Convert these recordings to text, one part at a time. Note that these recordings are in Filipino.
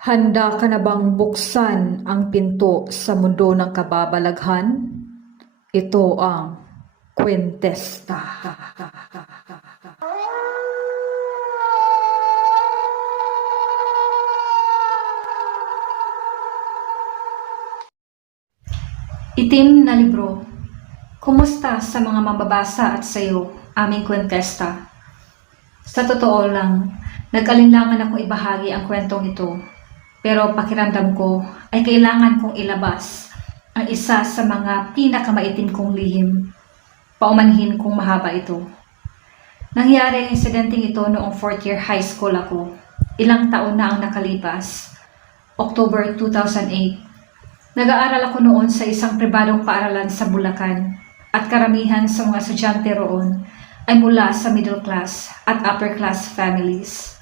Handa ka na bang buksan ang pinto sa mundo ng kababalaghan? Ito ang Kwentesta. Itim na libro. Kumusta sa mga mambabasa at sa iyo, aming kwentesta? Sa totoo lang, nag-alinlangan akong ibahagi ang kwentong ito. Pero pakiramdam ko ay kailangan kong ilabas ang isa sa mga pinakamaitim kong lihim. Paumanhin kung mahaba ito. Nangyari ang insidenteng ito noong 4th year high school ako. Ilang taon na ang nakalipas. October 2008. Nag-aaral ako noon sa isang pribadong paaralan sa Bulacan at karamihan sa mga estudyante roon ay mula sa middle class at upper class families.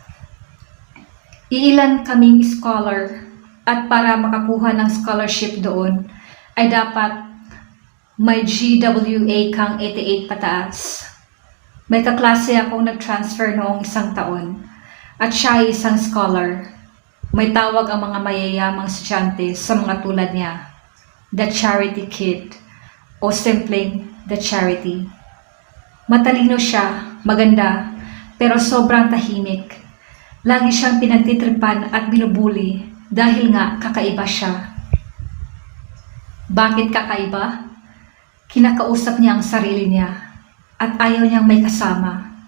Iilan kaming scholar at para makakuha ng scholarship doon ay dapat may GWA kang 88 pataas. May kaklase akong nag-transfer noong isang taon at siya ay isang scholar. May tawag ang mga mayayamang estudyante sa mga tulad niya, the charity kid o simpleng the charity. Matalino siya, maganda, pero sobrang tahimik. Lagi siyang pinagtitripan at binubuli dahil nga kakaiba siya. Bakit kakaiba? Kinakausap niya ang sarili niya at ayaw niyang may kasama.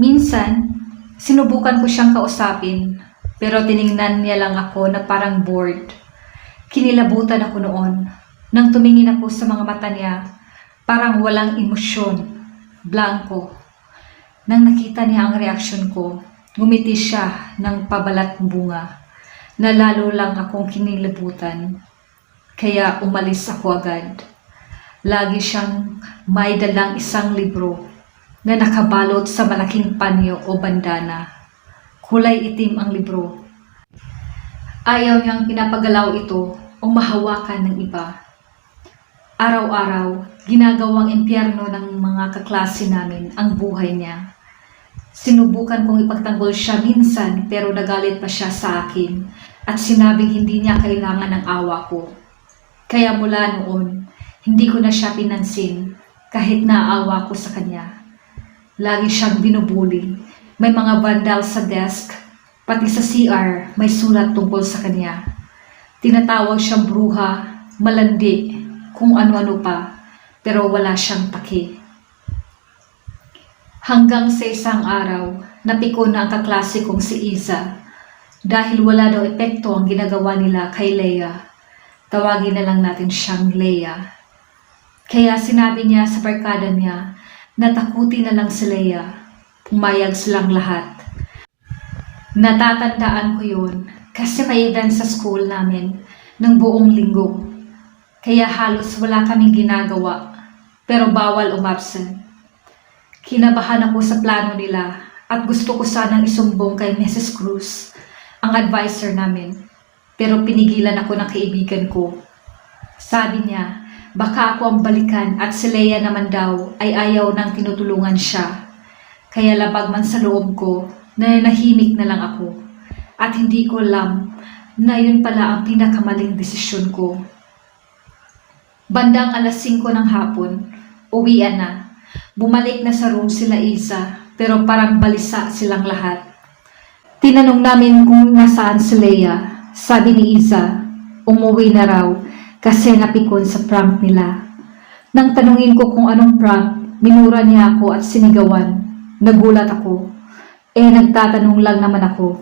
Minsan, sinubukan ko siyang kausapin pero tiningnan niya lang ako na parang bored. Kinilabutan ako noon. Nang tumingin ako sa mga mata niya, parang walang emosyon, blanco. Nang nakita niya ang reaksyon ko, ngumiti siya ng pabalat bunga na lalo lang akong kinilabutan. Kaya umalis ako agad. Lagi siyang may dalang isang libro na nakabalot sa malaking panyo o bandana. Kulay itim ang libro. Ayaw niyang pinapagalaw ito o mahawakan ng iba. Araw-araw, ginagawang impyerno ng mga kaklase namin ang buhay niya. Sinubukan kong ipagtanggol siya minsan pero nagalit pa siya sa akin at sinabing hindi niya kailangan ng awa ko. Kaya mula noon, hindi ko na siya pinansin kahit naawa ko sa kanya. Lagi siyang binubuli. May mga vandal sa desk, pati sa CR may sulat tungkol sa kanya. Tinatawag siyang bruha, malandi, kung ano-ano pa, pero wala siyang paki. Hanggang sa isang araw, napiko na ang kaklase kong si Iza dahil wala daw epekto ang ginagawa nila kay Leia. Tawagin na lang natin siyang Leia. Kaya sinabi niya sa barkada niya na takutin na lang si Leia. Pumayag silang lahat. Natatandaan ko yun kasi may event sa school namin ng buong linggo. Kaya halos wala kaming ginagawa pero bawal umabsent. Kinabahan ako sa plano nila at gusto ko sanang isumbong kay Mrs. Cruz, ang advisor namin. Pero pinigilan ako ng kaibigan ko. Sabi niya, baka ako ang balikan at si Leia naman daw ay ayaw nang tinutulungan siya. Kaya labag man sa loob ko, nanahimik na lang ako. At hindi ko alam na yun pala ang pinakamaling desisyon ko. Bandang alas 5 ng hapon, uwian na. Bumalik na sa room sila Isa, pero parang balisa silang lahat. Tinanong namin kung nasaan si Leia. Sabi ni Isa, umuwi na raw kasi napikon sa prank nila. Nang tanungin ko kung anong prank, minura niya ako at sinigawan. Nagulat ako. Nagtatanong lang naman ako.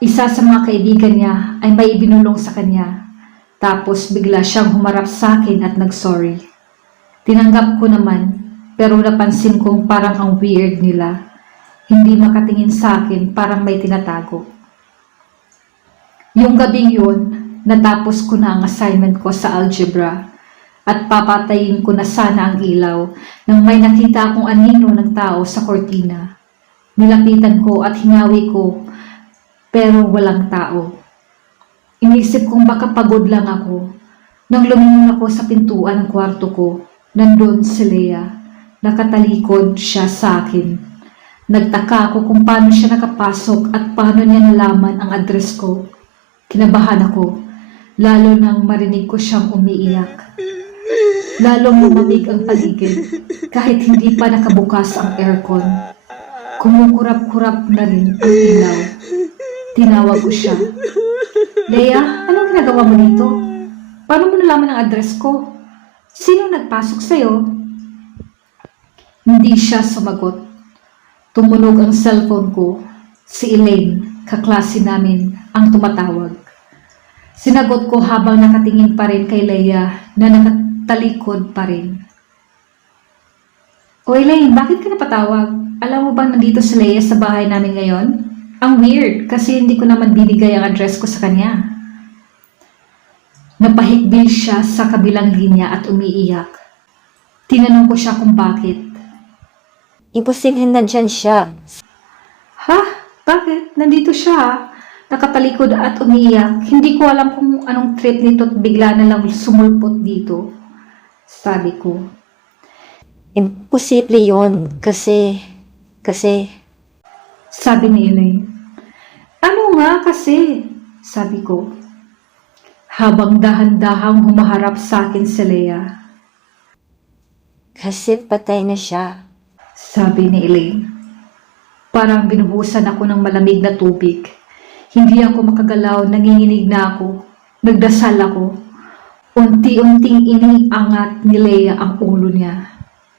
Isa sa mga kaibigan niya ay may ibinulong sa kanya. Tapos bigla siyang humarap sa akin at nag-sorry. Tinanggap ko naman. Pero napansin kong parang ang weird nila. Hindi makatingin sa akin, parang may tinatago. Yung gabing yun, natapos ko na ang assignment ko sa algebra at papatayin ko na sana ang ilaw nang may nakita akong anino ng tao sa kortina. Nilapitan ko at hinawi ko, pero walang tao. Inisip kong baka pagod lang ako. Nang lumingon ako sa pintuan ng kwarto ko, nandun si Leia. Nakatalikod siya sa akin. Nagtaka ako kung paano siya nakapasok at paano niya nalaman ang address ko. Kinabahan ako, lalo nang marinig ko siyang umiiyak. Lalong lumamig ang paligid kahit hindi pa nakabukas ang aircon. Kumukurap-kurap na rin ang ilaw. Tinawag ko siya. Leia, anong ginagawa mo dito? Paano mo nalaman ang address ko? Sino nagpasok sa'yo? Hindi siya sumagot. Tumunog ang cellphone ko. Si Elaine, kaklase namin, ang tumatawag. Sinagot ko habang nakatingin pa rin kay Leia na nakatalikod pa rin. O Elaine, bakit ka napatawag? Alam mo bang nandito si Leia sa bahay namin ngayon? Ang weird kasi hindi ko naman binigay ang address ko sa kanya. Napahikbil siya sa kabilang linya at umiiyak. Tinanong ko siya kung bakit. Imposible nandyan siya. Ha? Bakit? Nandito siya. Nakatalikod at umiiyak. Hindi ko alam kung anong trip nito at bigla na lang sumulpot dito. Sabi ko. Imposible yun kasi... Sabi ni Elaine. Ano nga kasi? Sabi ko. Habang dahan-dahang humaharap sa akin si Leia. Kasi patay na siya. Sabi ni Elaine. Parang binuhusan ako ng malamig na tubig. Hindi ako makagalaw, nanginginig na ako. Nagdasal ako. Unti-unting iniangat ni Leia ang ulo niya.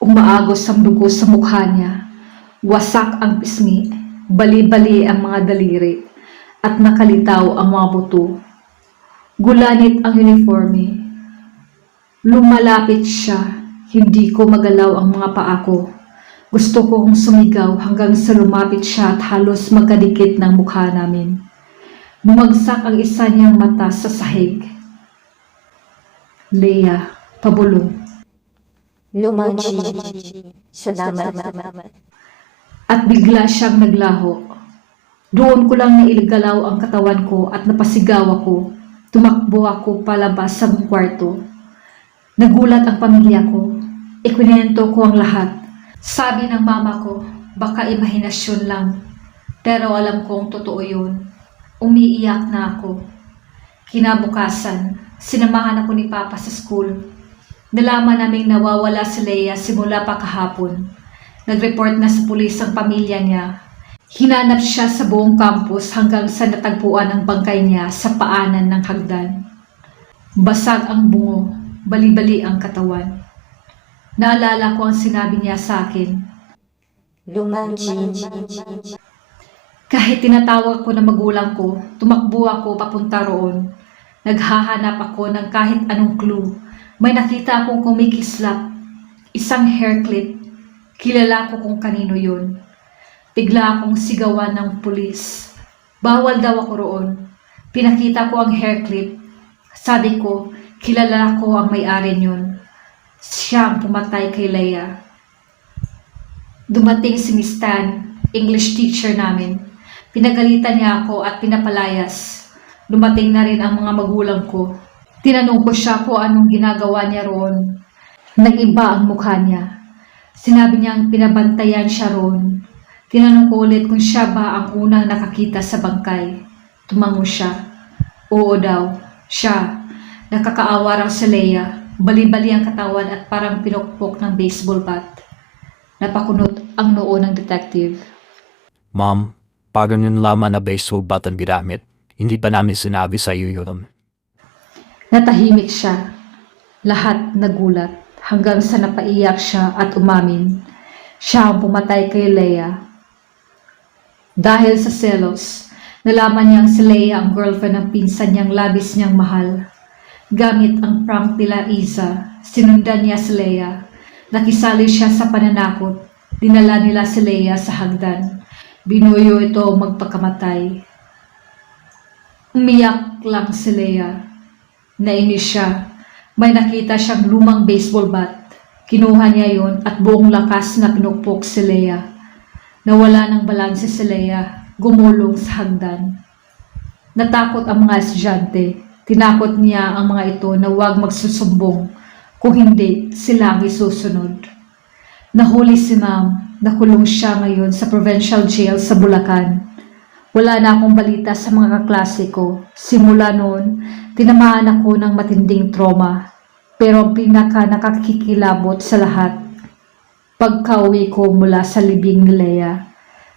Umaagos ang dugo sa mukha niya. Wasak ang pisngi. Bali-bali ang mga daliri. At nakalitaw ang mga buto. Gulanit ang uniforme. Lumalapit siya. Hindi ko magalaw ang mga paa ko. Gusto kong sumigaw hanggang sa lumapit siya at halos magkadikit ng mukha namin. Bumagsak ang isa niyang mata sa sahig. Leia, pabulong. Lumanji. Salamat. At bigla siyang naglaho. Doon ko lang nailagalaw ang katawan ko at napasigaw ako. Tumakbo ako palabas sa kwarto. Nagulat ang pamilya ko. Ikwinento ko ang lahat. Sabi ng mama ko, baka imahinasyon lang. Pero alam kong totoo yun. Umiiyak na ako. Kinabukasan, sinamahan ako ni Papa sa school. Nalaman naming nawawala si Leia simula pa kahapon. Nag-report na sa pulis ang pamilya niya. Hinanap siya sa buong campus hanggang sa natagpuan ang bangkay niya sa paanan ng hagdan. Basag ang bungo, bali-bali ang katawan. Naalala ko ang sinabi niya sa akin. Lumanji. Kahit tinatawag ko na magulang ko, tumakbo ako papunta roon. Naghahanap ako ng kahit anong clue. May nakita akong kumikislap. Isang hair clip. Kilala ko kung kanino yun. Bigla akong sigawan ng pulis. Bawal daw ako roon. Pinakita ko ang hair clip. Sabi ko, kilala ko ang may-ari niyon. Siya ang pumatay kay Leia. Dumating si Miss Tan, English teacher namin. Pinagalitan niya ako at pinapalayas. Dumating na rin ang mga magulang ko. Tinanong ko siya kung anong ginagawa niya roon. Nag-iba ang mukha niya. Sinabi niyang pinabantayan siya roon. Tinanong ko ulit kung siya ba ang unang nakakita sa bangkay. Tumango siya. Oo daw, siya. Nakakaawa raw si Leia. Bali-bali ang katawan at parang pinukpok ng baseball bat. Napakunot ang noo ng detective. Ma'am, pag yun laman na baseball bat ang ginamit, hindi ba namin sinabi sa iyo yun? Natahimik siya. Lahat nagulat hanggang sa napaiyak siya at umamin. Siya ang pumatay kay Leia. Dahil sa selos, nalaman niyang si Leia ang girlfriend ng pinsan niyang labis niyang mahal. Gamit ang prank nila Isa, sinundan niya si Leia. Nakisali siya sa pananakot. Dinala nila si Leia sa hagdan. Binuyo ito magpakamatay. Umiyak lang si Leia. Nainis siya. May nakita siyang lumang baseball bat. Kinuha niya yon at buong lakas na pinukpok si Leia. Nawala ng balanse si Leia. Gumulong sa hagdan. Natakot ang mga estudyante. Tinakot niya ang mga ito na huwag magsusumbong. Kung hindi, sila ang isusunod. Nahuli si Ma'am. Nakulong siya ngayon sa provincial jail sa Bulacan. Wala na akong balita sa mga kaklase ko. Simula noon, tinamaan ako ng matinding trauma. Pero ang pinaka nakakikilabot sa lahat, pagka-uwi ko mula sa libing ni Leia,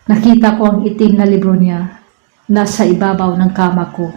nakita ko ang itim na libro niya nasa ibabaw ng kama ko.